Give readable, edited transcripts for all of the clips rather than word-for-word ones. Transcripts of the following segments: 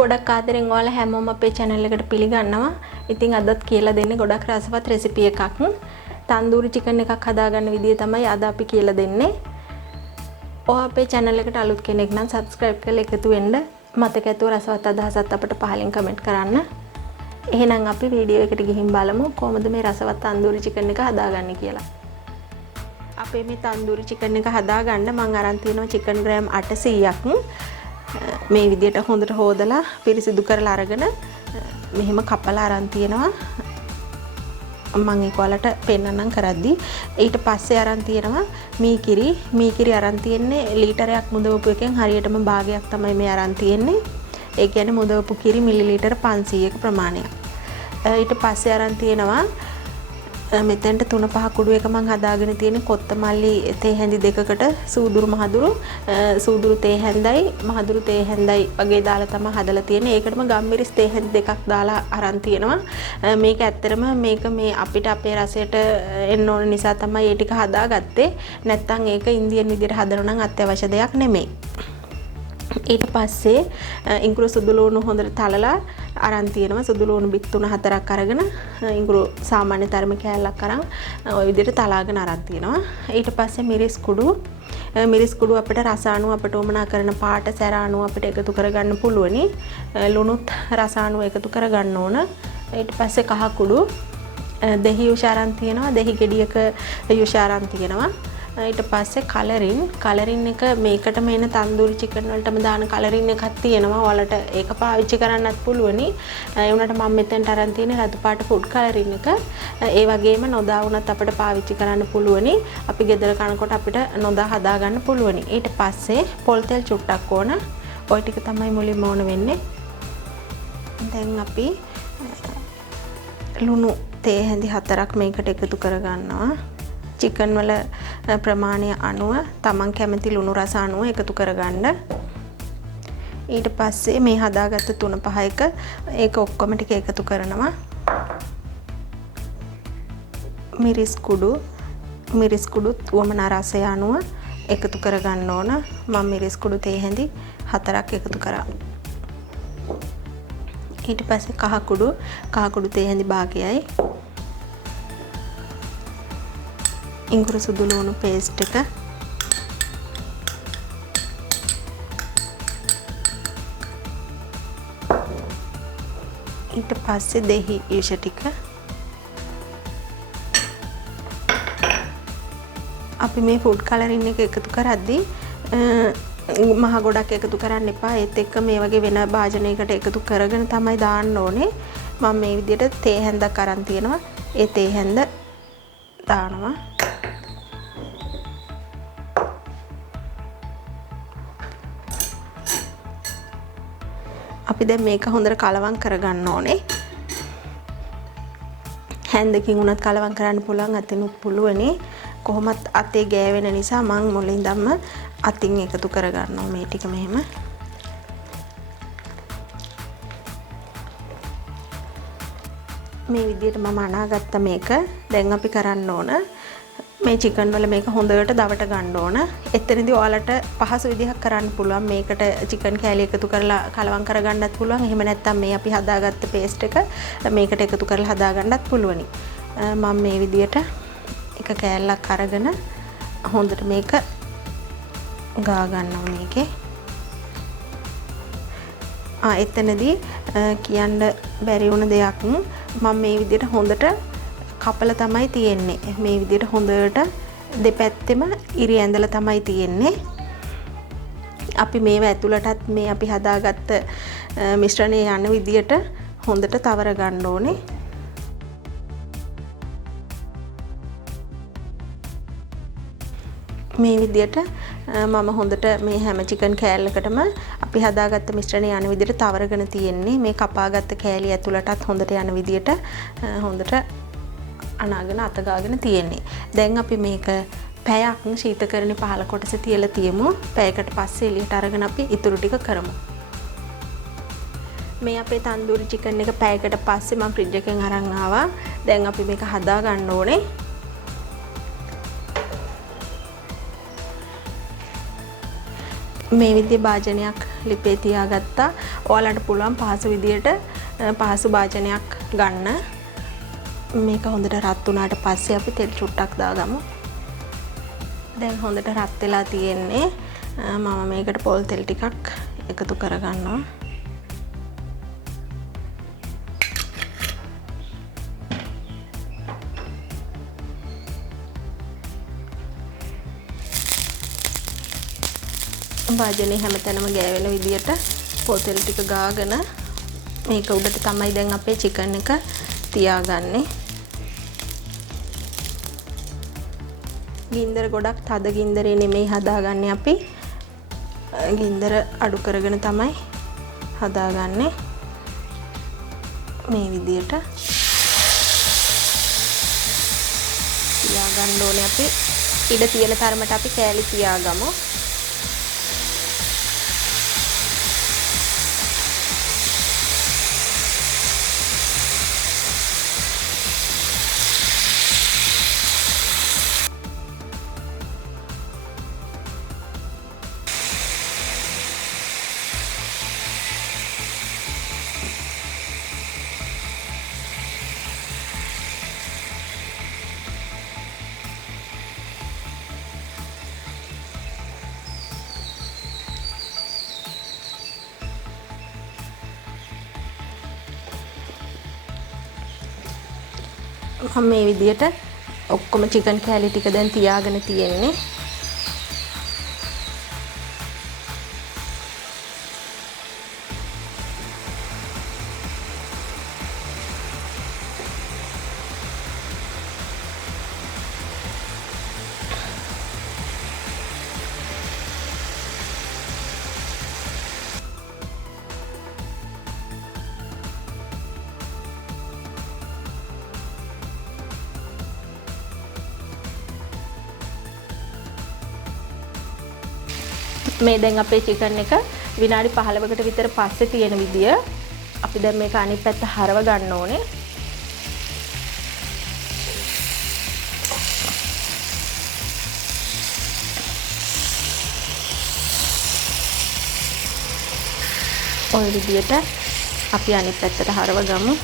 ගොඩක් ආදරෙන් ඔයාලා හැමෝම අපේ channel එකට පිළිගන්නවා. ඉතින් අදත් කියලා දෙන්නේ ගොඩක් රසවත් රෙසිපි එකක්. තන්දූරි චිකන් එකක් හදාගන්න විදිය තමයි අද අපි කියලා දෙන්නේ. ඔයා අපේ channel එකට අලුත් කෙනෙක් නම් subscribe කරලා එකතු වෙන්න. මතක ඇතුව රසවත් අදහසත් අපිට පහලින් comment කරන්න. එහෙනම් අපි වීඩියෝ එකට ගිහින් බලමු කොහොමද මේ රසවත් තන්දූරි චිකන් එක හදාගන්නේ කියලා. අපේ මේ තන්දූරි චිකන් එක හදාගන්න මම අරන් තියෙනවා චිකන් ග්‍රෑම් 800ක්. මේ විදියට හොඳට හොදලා පිරිසිදු කරලා අරගෙන මෙහෙම කපලා අරන් තියෙනවා. මම ඒක වලට පෙන්නන්නම් කරද්දි ඊට පස්සේ අරන් තියෙනවා මීකිරි අරන් තියෙන්නේ ලීටරයක් මුදවපු එකෙන් හරියටම භාගයක් තමයි මේ අරන් තියෙන්නේ. ඒ කියන්නේ මුදවපු කිරි මිලිලීටර 500ක ප්‍රමාණයක්. ඊට පස්සේ අරන් තියෙනවා මෙතෙන්ට 3-5 කුඩු එක මම හදාගෙන තියෙන්නේ කොත්තමල්ලි තේ හැඳි දෙකකට සූදුරු තේ හැඳයි මහදුරු තේ හැඳයි වගේ දාලා තමයි හදලා තියෙන්නේ. ඒකටම ගම්මිරිස් තේ හැඳි දෙකක් දාලා අරන් තියෙනවා. මේක ඇත්තරම මේ අපිට අපේ රසයට එන්න ඕන නිසා තමයි මේ ටික හදාගත්තේ. නැත්තම් ඒක ඉන්දියන් විදියට හදනවා නම් අත්‍යවශ්‍ය දෙයක් නෙමෙයි. ඊට පස්සේ ඉඟුරු සුදු ලුණු හොඳට තලලා අරන් තියෙනවා. සුදු ලුණු බිත් 3-4ක් අරගෙන ඉඟුරු සාමාන්‍ය තරම කෑල්ලක් අරන් ওই විදිහට තලාගෙන අරන් තියෙනවා. ඊට පස්සේ මිරිස් කුඩු අපිට රස අණුව අපිට උමනා කරන පාට සැර අණුව අපිට එකතු කරගන්න පුළුවනි. ලුණුත් රස අණුව එකතු කරගන්න ඕන. ඊට පස්සේ කහ කුඩු දෙහි යුෂ අරන් තියෙනවා. දෙහි ගෙඩියක යුෂ අරන් තියෙනවා. ඊට පස්සේ කලරින් එක මේකටම එන තන්දූරි චිකන් වලටම දාන කලරින් එකක් තියෙනවා. ඔයාලට ඒක පාවිච්චි කරන්නත් පුළුවනි. ඒ වුණාට මම මෙතෙන්ට අරන් තියෙන්නේ රතු පාට ෆුඩ් කලරින් එක. ඒ වගේම නොදා වුණත් අපිට පාවිච්චි කරන්න පුළුවනි. අපි ගෙදර කනකොට අපිට නොදා හදා ගන්න පුළුවනි. ඊට පස්සේ පොල් තෙල් චුට්ටක් ඕන. ওই ටික තමයි මුලින්ම ඕන වෙන්නේ. දැන් අපි ලුණු තේ හැඳි 4ක් මේකට එකතු කරගන්නවා. චිකන් වල ප්‍රමාණය අනුව තමන් කැමති ලුණු රස අනුව එකතු කරගන්න. ඊට පස්සේ මේ හදාගත්ත 3-5 එක ඒක ඔක්කොම ටික එකතු කරනවා. මිරිස් කුඩුත් වමනා රසය අනුව එකතු කරගන්න ඕන. මම මිරිස් කුඩු තේ හැඳි 4ක් එකතු කරා. ඊට පස්සේ කහ කුඩු තේ හැඳි භාගයයි. ඉඟුරු සුදු ලුණු පේස්ට් එක. ඊට පස්සේ දෙහි යුෂ ටික. අපි මේ ෆුඩ් කලරින් එක එකතු කරද්දී මහ ගොඩක් එකතු කරන්න එපා. ඒත් එක්ක මේ වගේ වෙන භාජනයකට එකතු කරගෙන තමයි දාන්න ඕනේ. මම මේ විදිහට තේ හැන්දක් අරන් තියෙනවා. ඒ තේ හැන්ද දානවා. අපි දැන් මේක හොඳට කලවම් කරගන්න ඕනේ. හැන්දකින් උනත් කලවම් කරන්න පුළුවන්, අතිනුත් පුළුවනි. කොහොමත් අතේ ගෑවෙන නිසා මම මුලින්දම අතින් එකතු කරගන්නවා මේ ටික මෙහෙම. මේ විදිහට මම අනාගත්ත මේක. දැන් අපි කරන්න ඕන මේ චිකන් වල මේක හොඳට දවට ගන්න ඕන. එතනදී ඔයාලට පහසු විදිහක් කරන්න පුළුවන්. මේකට චිකන් කෑලි එකතු කරලා කලවම් කරගන්නත් පුළුවන්. එහෙම නැත්නම් මේ අපි හදාගත්ත පේස්ට් එක මේකට එකතු කරලා හදාගන්නත් පුළුවනි. මම මේ විදිහට එක කෑල්ලක් අරගෙන හොඳට මේක ගා ගන්නවා මේකේ. එතනදී කියන්න බැරි වුණ දෙයක් මම මේ විදිහට හොඳට කපලා තමයි තියෙන්නේ. මේ විදිහට හොඳට දෙපැත්තෙම ඉරි ඇඳලා තමයි තියෙන්නේ. අපි මේව ඇතුළටත් මේ අපි හදාගත්ත මිශ්‍රණය යන විදිහට හොඳට තවර ගන්න ඕනේ. මේ විදිහට මම හොඳට මේ හැම චිකන් කෑල්ලකටම අපි හදාගත්ත මිශ්‍රණය යන විදිහට තවරගෙන තියෙන්නේ. මේ කපාගත්ත කෑලි ඇතුළටත් හොඳට යන විදිහට හොඳට අනාගෙන අතගාගෙන තියෙන්නේ. දැන් අපි මේක පැයක් ශීතකරණේ පහළ කොටසේ තියලා තියමු. පැයකට පස්සේ එළියට අරගෙන අපි ඉතුරු ටික කරමු. මේ අපේ තන්දූරි චිකන් එක පැයකට පස්සේ මම ෆ්‍රිජ් එකෙන් අරන් ආවා. දැන් අපි මේක හදා ගන්න ඕනේ. මේ විදිහේ භාජනයක් ලිපේ තියාගත්තා. ඔයාලට පුළුවන් පහසු විදියට පහසු භාජනයක් ගන්න. මේක හොඳට රත් වුණාට පස්සේ අපි තෙල් චුට්ටක් දාගමු. දැන් හොඳට රත් වෙලා තියෙන්නේ. මම මේකට පොල් තෙල් ටිකක් එකතු කරගන්නවා. භාජනේ හැමතැනම ගෑවෙන විදියට පොල් තෙල් ටික ගාගෙන මේක උඩට තමයි දැන් අපේ චිකන් එක තියාගන්නේ. ගින්දර ගොඩක් තද ගින්දරේ නෙමෙයි හදාගන්නේ අපි. ගින්දර අඩු කරගෙන තමයි හදාගන්නේ. මේ විදියට තියාගන්න ඕනේ අපි. ඉඩ තියෙන තරමට අපි කෑලි තියාගමු. මම මේ විදියට ඔක්කොම චිකන් කෑලි ටික දැන් තියාගෙන තියෙන්නේ. මේ දැන් අපේ චිකන් එක විනාඩි 15කට විතර පස්සේ තියෙන විදිය අපි දැන් මේක අනිත් පැත්ත හරව ගන්න ඕනේ. ඔය විදියට අපි අනිත් පැත්තට හරව ගමු.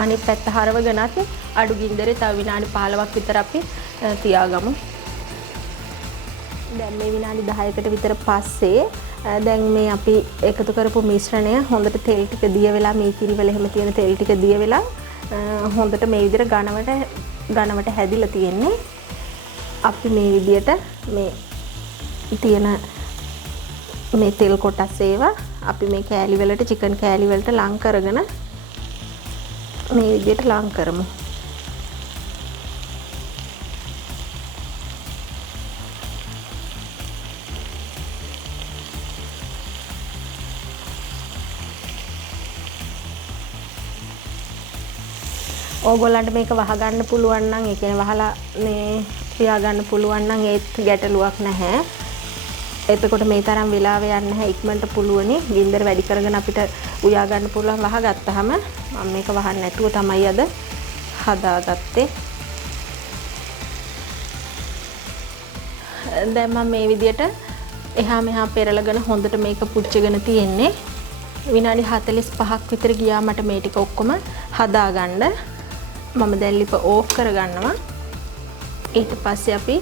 අනිත් පැත්ත හරවගෙනත් අඩු ගින්දරේ තව විනාඩි 15ක් විතර අපි තියාගමු. දැන් මේ විනාඩි 10කට විතර පස්සේ දැන් මේ අපි එකතු කරපු මිශ්‍රණය හොඳට තෙල් ටික දිය වෙලා මේ කිරිවල එහෙම තියෙන තෙල් ටික දිය වෙලා හොඳට මේ විදිහට ඝනවට හැදිලා තියෙන්නේ. අපි මේ විදිහට මේ තියෙන මේ තෙල් කොටස් ඒවා අපි මේ කෑලි වලට චිකන් කෑලි වලට ලං කරගෙන මේ විදිහට ලං කරමු. ඕගොල්ලන්ට මේක වහගන්න පුළුවන් නම් ඒ කියන්නේ වහලා මේ තියාගන්න පුළුවන් නම් ඒත් ගැටලුවක් නැහැ. එතකොට මේ තරම් වෙලාව යන්නේ නැහැ, ඉක්මනට පුළුවනි. ගින්දර වැඩි කරගෙන අපිට උයා ගන්න පුළුවන් වහගත්තාම. මම මේක වහන්න නැතුව තමයි අද හදාගත්තේ. දැන් මම මේ විදියට එහා මෙහා පෙරලගෙන හොඳට මේක පුච්චගෙන තියෙන්නේ. විනාඩි 45ක් විතර ගියා මට මේ ටික ඔක්කොම හදාගන්න. මම දැන් ලිප ඕෆ් කරගන්නවා. ඊට පස්සේ අපි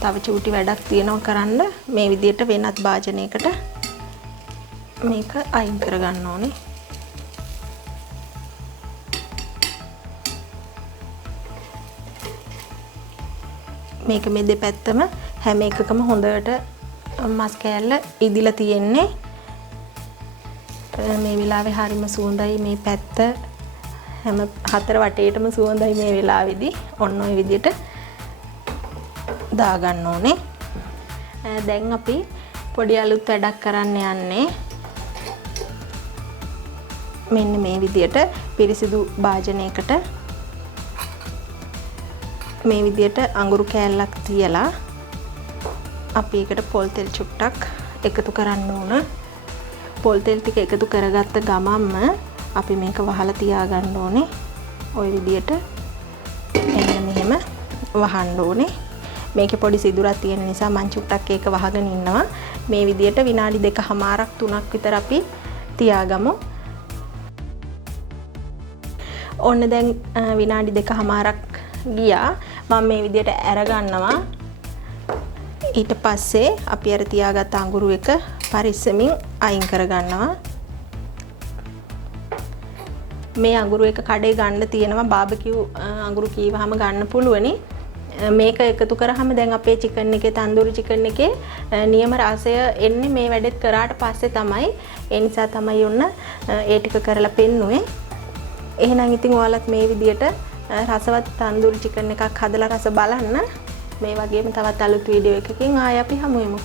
තව චූටි වැඩක් තියෙනවා කරන්න. මේ විදියට වෙනත් භාජනයකට මේක අයින් කරගන්න ඕනේ. මේක මේ දෙපැත්තම හැම එකකම හොඳට මස් කෑල්ල ඉදිලා තියෙන්නේ. මේ වෙලාවේ හරිම සුවඳයි මේ පැත්ත. හැම හතර වටේටම සුවඳයි මේ වෙලාවේදී. ඔන්න ඔය විදියට දාගන්න ඕනේ. දැන් අපි පොඩි අලුත් වැඩක් කරන්න යන්නේ. මෙන්න මේ විදියට පිරිසිදු භාජනයකට මේ විදියට අඟුරු කෑල්ලක් තියලා අපි ඒකට පොල් තෙල් චුට්ටක් එකතු කරන්න ඕන. පොල් තෙල් ටික එකතු කරගත්ත ගමන්ම අපි මේක වහලා තියාගන්න ඕනේ. ওই විදියට එන්න මෙහෙම වහන්න ඕනේ. මේකේ පොඩි සිදුරක් තියෙන නිසා මං චුට්ටක් ඒක වහගෙන ඉන්නවා. මේ විදියට විනාඩි 2කමාරක් 3ක් විතර අපි තියාගමු. ඔන්න දැන් විනාඩි 2කමාරක් ගියා. මම මේ විදියට අරගන්නවා. ඊට පස්සේ අපි අර තියාගත්ත අඟුරු එක පරිස්සමින් අයින් කරගන්නවා. මේ අඟුරු එක කඩේ ගන්න තියෙනවා. බාබකියු අඟුරු කීවහම ගන්න පුළුවනි. මේක එකතු කරාම දැන් අපේ චිකන් එකේ තන්දූරි චිකන් එකේ නියම රසය එන්නේ මේ වැඩෙත් කරාට පස්සේ තමයි. ඒ නිසා තමයි ඔන්න ඒ ටික කරලා පෙන්නුවේ. එහෙනම් ඉතින් ඔයාලත් මේ විදියට රසවත් තන්දූරි චිකන් එකක් හදලා රස බලන්න. මේ වගේම තවත් අලුත් වීඩියෝ එකකින් ආයෙ අපි හමු වෙමු.